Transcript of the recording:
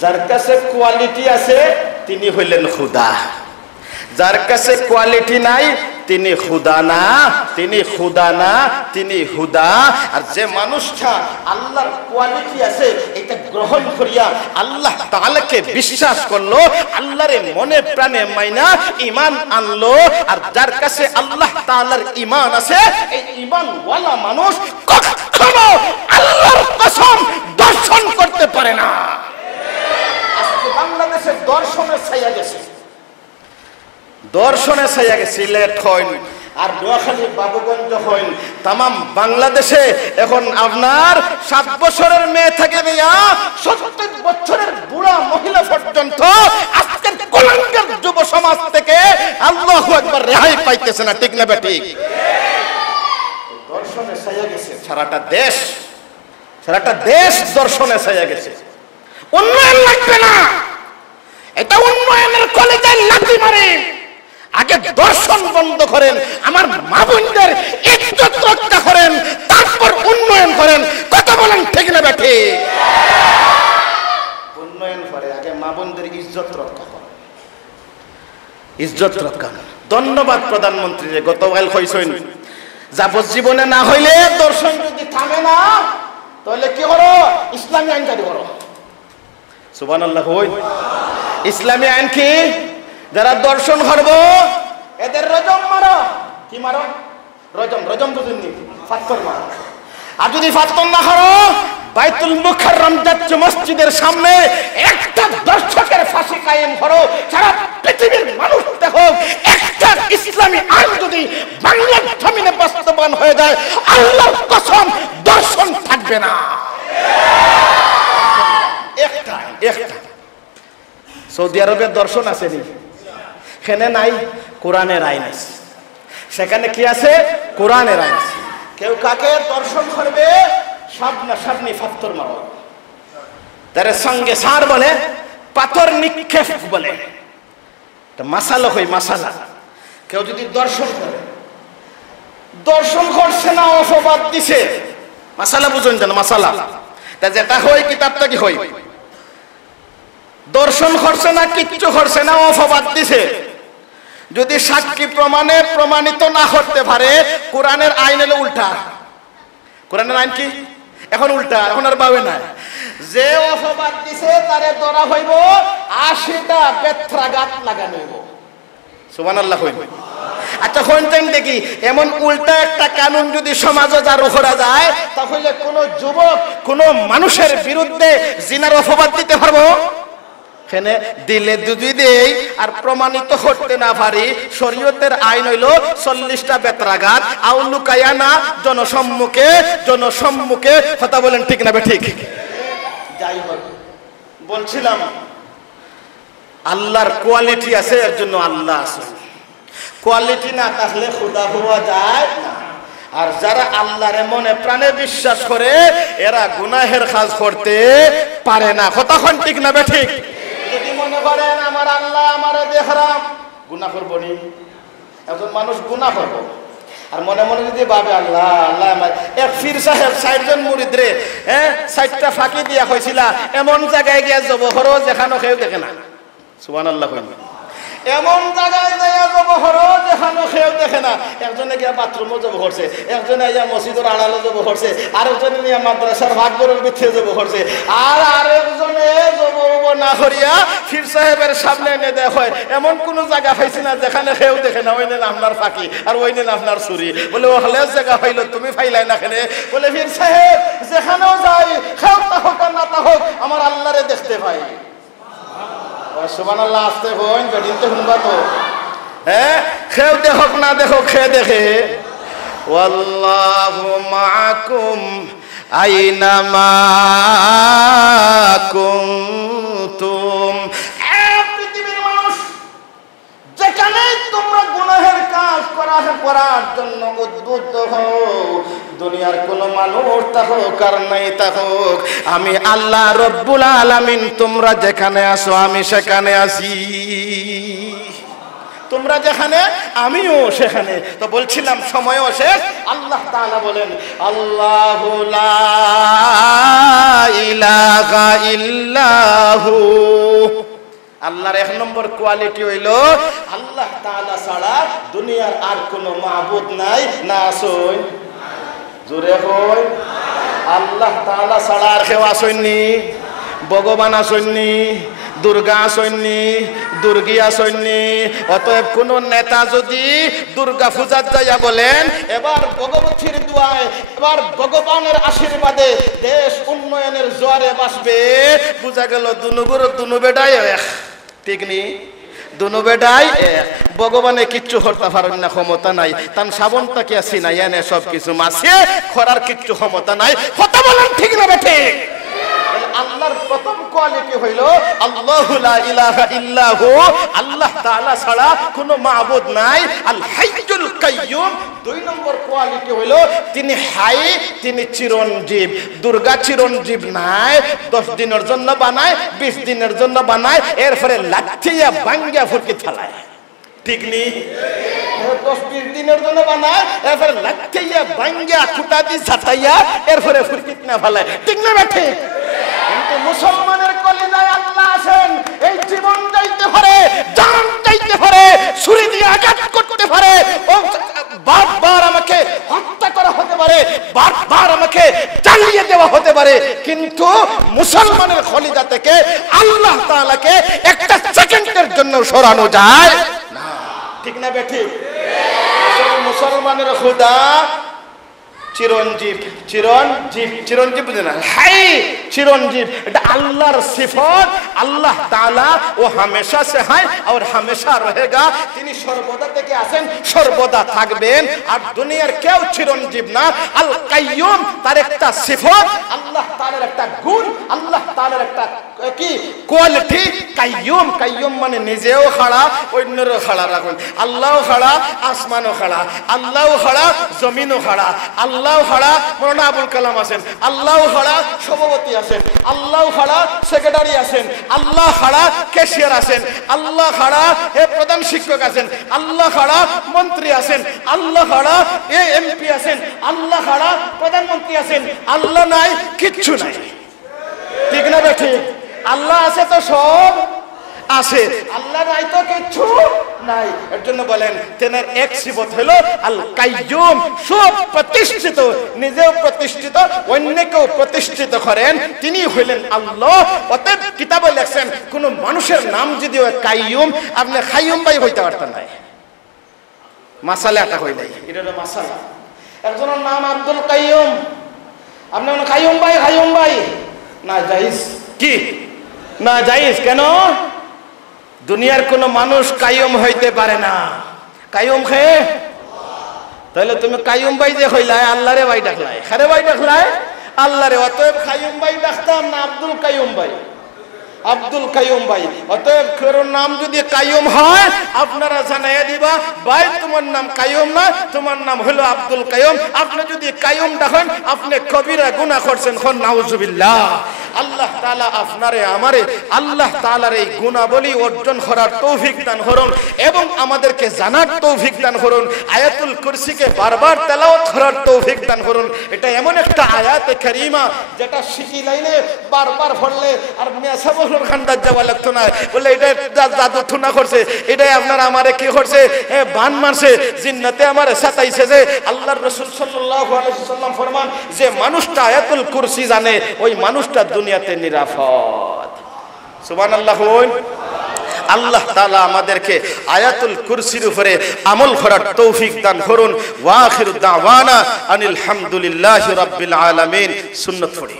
যার কাছে কোয়ালিটি আছে তিনি হইলেন খোদা, যার কাছে কোয়ালিটি নাই তিনি খুদা না, তিনি খুদা না, তিনি হুদা। আর যে মানুষটা আল্লাহর কোয়ালিটি আছে এটা গ্রহণ করিয়া আল্লাহ তাআলাকে বিশ্বাস করলো, আল্লাহরে মনে প্রাণে মাইনা ঈমান আনলো, আর যার কাছে আল্লাহ তাআলার ঈমান আছে এই ঈমানওয়ালা মানুষ কখনো আল্লাহর কসম দর্শন করতে পারে না। আজকে বাংলাদেশের দর্শনের ছায়া গেছে, দর্শনে ছায়া গেছে। সিলেট হইন আর নোয়াখালী বাবুগঞ্জ হইন, তাম বাংলাদেশে এখন আপনার 7 বছরের মেয়ে থেকে নিয়া 70 বছরের বুড়া মহিলা পর্যন্ত আজকের কলঙ্কের যুব সমাজ থেকে আল্লাহু আকবার রেহাই পাইতেছে না, ঠিক না ঠিক? দর্শনে ছায়া গেছে সারাটা দেশ, সারাটা দেশ দর্শনে ছায়া গেছে। উন্নয়ন লাগবে না, এটা উন্নয়নের কলেজায় লাথি মারে। আগে দর্শন বন্ধ করেন, আমার মা বোনদের ইজ্জত রক্ষা করেন, তারপর উন্নয়ন করেন। কথা বলেন ঠিক না বেঠি? উন্নয়ন করে আগে মা বোনদের ইজ্জত রক্ষা করেন, ইজ্জত রক্ষা করেন। ধন্যবাদ প্রধানমন্ত্রী, গতকাল কইছেন যাবজ্জীবনে না হইলে দর্শন যদি থামে না তাহলে কি করো? ইসলামী আইন জারি করো। সুবহানাল্লাহ। হই ইসলামী আইন কি? যারা দর্শন করবো এদের রজম মারো। কি মারো? রজম। রজম বুঝেননি? ফাত্তর মারো। আর যদি ফাত্তর না করো, বাইতুল মুকাররম যাচ্ছে মসজিদের সামনে একটা দর্শকের ফাঁসি কায়েম করো। সারা পৃথিবীর মানুষ দেখো, একটা ইসলামী আইন যদি বাংলার জমিনে বাস্তবায়ন হয়ে যায়, আল্লাহর কসম দর্শন থাকবে না। একটা একটা সৌদি আরবের দর্শন আছে নি? সেখানে নাই, কোরআনের আইন আছে। সেখানে কি আছে? কোরআনের আইন আছে। কেউ কাকে দর্শন করবে, সাবনা সাবনি পাথর মারো, তার সঙ্গে সার বলে, পাথর নিক্ষেপ বলে, মাসালা হই মাসালা। কেউ যদি দর্শন করে, দর্শন করছে না অপবাদ দিছে, মাসালা বুঝুন যেন মাসালা। তা যেটা হয় কিতাবটা কি হয়? দর্শন করছে না, কিচ্ছু করছে না, অপবাদ দিছে। যদি সাক্ষী প্রমাণে প্রমাণিত না করতে পারে, কোরআনের আইন হলো উল্টা। কোরআনের আইন কি? এখন উল্টা, এখন আর পাবে না। যে অপবাদ দিছে তারে ধরা হইব, 80টা বেত্রাঘাত লাগানো হইব। সুবহানাল্লাহ হইব। আচ্ছা হইতেন দেখি, এমন উল্টা একটা কানুন যদি সমাজে জারি করা যায়, তাহলে কোন যুবক কোন মানুষের বিরুদ্ধে জিনার অপবাদ দিতে পারবো? এখানে দিলে যদি দেই আর প্রমাণিত করতে না পারি, শরীয়তের আইন হইল 40টা বেত্রাঘাত, আউলুকায়া না, জনসম্মুখে। জনসম্মুখে। কথা বলেন ঠিক না ঠিক? যাই হোক, বলছিলাম আল্লাহর কোয়ালিটি আছে, এর জন্য আল্লাহ আছে। কোয়ালিটি না থাকলে খোদা হওয়া যায় না। আর যারা আল্লাহরে মনে প্রাণে বিশ্বাস করে এরা গুনাহের কাজ করতে পারে না। কথা কোন ঠিক না ঠিক? যদি মনে করেন আমার আল্লাহ আমারে দেখরাম, গুনাহ করব নি? একজন মানুষ গুনাহ করব আর মনে মনে যদি ভাবে আল্লাহ আল্লাহ আমার, এক পীর সাহেব 60 জন মুরিদ রে 60টা ফাঁকি দিয়া কইছিল এমন জায়গায় গিয়া জব করো যেখানে কেউ দেখে না। সুবহানাল্লাহ। এমন জায়গায় যাইয়া জব করো যেখানে কেউ দেখে না। একজনে গিয়া বাথরুমও জব করছে, একজনে গিয়া মসজিদের আড়ালে জব করছে, আরেকজনে নিয়ে মাদ্রাসার ভাগবরের ভিতরে জব করছে, আর আরেকজনে জব না করিয়া পীর সাহেবের সামনে এনে দেয় হয় এমন কোন জায়গা পাইছি না যেখানে কেউ দেখে না। ওই নেন আপনার ফাঁকি আর ওই নেন আপনার চুরি। বলে ও হলে জায়গা পাইলো, তুমি পাইলাই না কেন? বলে পীর সাহেব যেখানেও যাই, কেউ তা হোক আর না তা হোক, আমার আল্লাহরে দেখতে পাই। সুবহানাল্লাহ। আসতে হইন বেদিন তো শুনবা তো। কেউ দেখুক না দেখুক, খে দেখে। ওয়াল্লাহু মাআকুম আইনামা কুনতুম। পৃথিবীর মানুষ যেখানে তোমরা গুনাহের কাজ করার জন্য উদ্বুদ্ধ হও, দুনিয়ার কোন মানুষ থাকুক আর নাই থাকুক, আমি আল্লাহ রব্বুল আলামিন তোমরা যেখানে আসো আমি সেখানে আছি। তোমরা যেখানে আমিও সেখানে। তো বলছিলাম সময়ও শেষ। আল্লাহ তাআলা বলেন আল্লাহু লা ইলাহা ইল্লাহু। আল্লাহর এক নম্বর কোয়ালিটি হইল আল্লাহ তাআলা ছাড়া দুনিয়ার আর কোনো মাবুদ নাই। না আসুন জোরে কই আল্লাহ তাআলা ছাড়া আর কেউ আসেননি? ভগবান আসেননি, দুর্গা আসেননি, দুর্গী আসেননি। অতএব কোন নেতা যদি দুর্গা পূজার যাইয়া বলেন এবার ভগবতীর দোয়ায়, এবার ভগবানের আশীর্বাদে দেশ উন্নয়নের জোয়ারে বাসবে, বুঝা গেল দুনুগুর দুনু বেটাই এক। ঠিক নি? দুনু বেটাই এক। ভগবানে কিচ্ছু করতে পারেন না, ক্ষমতা নাই। তান সাবনটা কি আসি না এনে সব কিছু মাসে করার কিচ্ছু ক্ষমতা নাই। কথা বলেন ঠিক না বেঠে? আল্লাহর প্রথম কোয়ালিটি হইল আল্লাহু লা ইলাহা ইল্লাহু, আল্লাহ তাআলা ছাড়া কোনো মাবুদ নাই, আল হাইয়ুল কাইয়ুম। দুই নম্বর কোয়ালিটি হইল তিনি হাই, তিনি চিরঞ্জীব। দুর্গা চিরঞ্জীব নাই, 10 দিনের জন্য বানায়, 20 দিনের জন্য বানায়, এরপরে লাঠিয়া ভাঙ্গিয়া ফুটকি ফেলায়। ঠিক নি? 10-20 দিনের জন্য বানায়, এরপরে লাঠিয়া ভাঙ্গিয়া খুঁটা দি ছাটাইয়া এরপরে ফুটকি না ফেলায়। ঠিক না বেঠে? কিন্তু মুসলমানের কলিজায় আল্লাহ আছেন। এই জীবন যাইতে পারে, জান যাইতে পারে, ছুরি দিয়ে আঘাত করতে পারে, বারবার আমাকে হত্যা করা হতে পারে, বারবার আমাকে জ্বালিয়ে দেওয়া হতে পারে, কিন্তু মুসলমানের কলিজা থেকে আল্লাহ তাআলাকে একটা সেকেন্ডের জন্য সরানো যায় না। ঠিক না বেঠিক? মুসলমানের খোদা চিরঞ্জীব। চিরঞ্জীব, চিরঞ্জীব বুঝে না? হাই চিরঞ্জীব, এটা আল্লাহর সিফত। আল্লাহ তাআলা ও হামেশা সে হায় আর হামেশা রহেগা। তিনি সর্বদা থেকে আছেন, সর্বদা থাকবেন। আর দুনিয়ার কেউ চিরঞ্জীব না। আল কাইয়ুম তার একটা সিফত, আল্লাহ তাআলার একটা গুণ, আল্লাহ তাআলার একটা কি কোয়ালিটি। কাইয়ুম, কাইয়ুম মানে নিজেও খাড়া, অন্যেরও খাড়া রাখুন। আল্লাহও খাড়া, আসমানও খাড়া, আল্লাহও খাড়া, জমিনও খাড়া, আল্লাহ খাড়া, মৌলানা আবুল কালাম আছেন, আল্লাহ খাড়া, সভাপতি আছেন, আল্লাহ খাড়া, সেক্রেটারি আছেন, আল্লাহ খাড়া, ক্যাশিয়ার আছেন, আল্লাহ খাড়া, প্রধান শিক্ষক আছেন, আল্লাহ খাড়া, মন্ত্রী আছেন, আল্লাহ খাড়া, এমপি আছেন, আল্লাহ খাড়া, প্রধানমন্ত্রী আছেন। আল্লাহ নাই, কিচ্ছু নাই। ঠিক না বেঠি? আল্লাহ আছে তো সব আছে, আল্লাহ নাই তো কিচ্ছু নাই। এর জন্য বলেন তেনার এক সিফত হলো আল কাইয়ুম, সব প্রতিষ্ঠিত, নিজেও প্রতিষ্ঠিত, অন্যকেও প্রতিষ্ঠিত করেন, তিনি হইলেন আল্লাহ। অতএব কিতাবে লেখছেন কোন মানুষের নাম যদি হয় কাইয়ুম, আপনি কাইয়ুম ভাই হইতে পারতেন না। মাসালা এটা হইলাই, এটা হলো মাসালা। একজনের নাম আব্দুল কাইয়ুম, আপনি কাইয়ুম ভাই, কাইয়ুম ভাই না জায়েজ। কি না জায়েজ? কেন? দুনিয়ার কোন মানুষ কাইয়ুম হইতে পারে না। কাইয়ুম খেয়ে তাহলে তুমি কাইয়ুম ভাই যে হইলাই, আল্লাহরে ভাই ডাকলাই। খারে ভাই ডাকলাই? আল্লাহরে। অতএব কাইয়ুম ভাই ডাকতাম না, আব্দুল কাইয়ুম ভাই, আব্দুল কাইয়ুম ভাই। অতএব কারোর নাম যদি কাইয়ুম হয় আপনারা জানাইয়া দিবা, ভাই তোমার নাম কাইয়ুম না, তোমার নাম হলো আব্দুল কাইয়ুম। আপনি যদি কাইয়ুম ডাকেন আপনি কবিরা গুনাহ করছেন। খন নাউজুবিল্লাহ। আল্লাহ তাআলা আপনারে আমারে আল্লাহ তাআলার এই গুণাবলী অর্জন করার তৌফিক দান করুন এবং আমাদেরকে জানার তৌফিক দান করুন। আয়াতুল কুরসিকে বারবার তেলাওয়াত করার তৌফিক দান করুন। এটা এমন একটা আয়াতে কারীমা যেটা শিখি লাইনে বারবার পড়লে আর মেসাব খান্ডার যাওয়া লাগতো না। বলে এটা জাদু থুনা করছে, এটাই আপনার আমারে কি করছে, বান মারছে, জিন্নাতে আমারে সাতাইছে। যে আল্লাহর রাসূল সাল্লাল্লাহু আলাইহি ওয়াসাল্লাম ফরমান যে মানুষটা আয়াতুল কুরসি জানে ওই মানুষটা দুনিয়াতে নিরাপদ। সুবহানাল্লাহ। আল্লাহ তাআলা আমাদেরকে আয়াতুল কুরসির উপরে আমল করার তৌফিক দান করুন। ওয়া আখিরু দাওয়ানা আনিল হামদুলিল্লাহি রাব্বিল আলামিন। সুন্নাত পড়ি।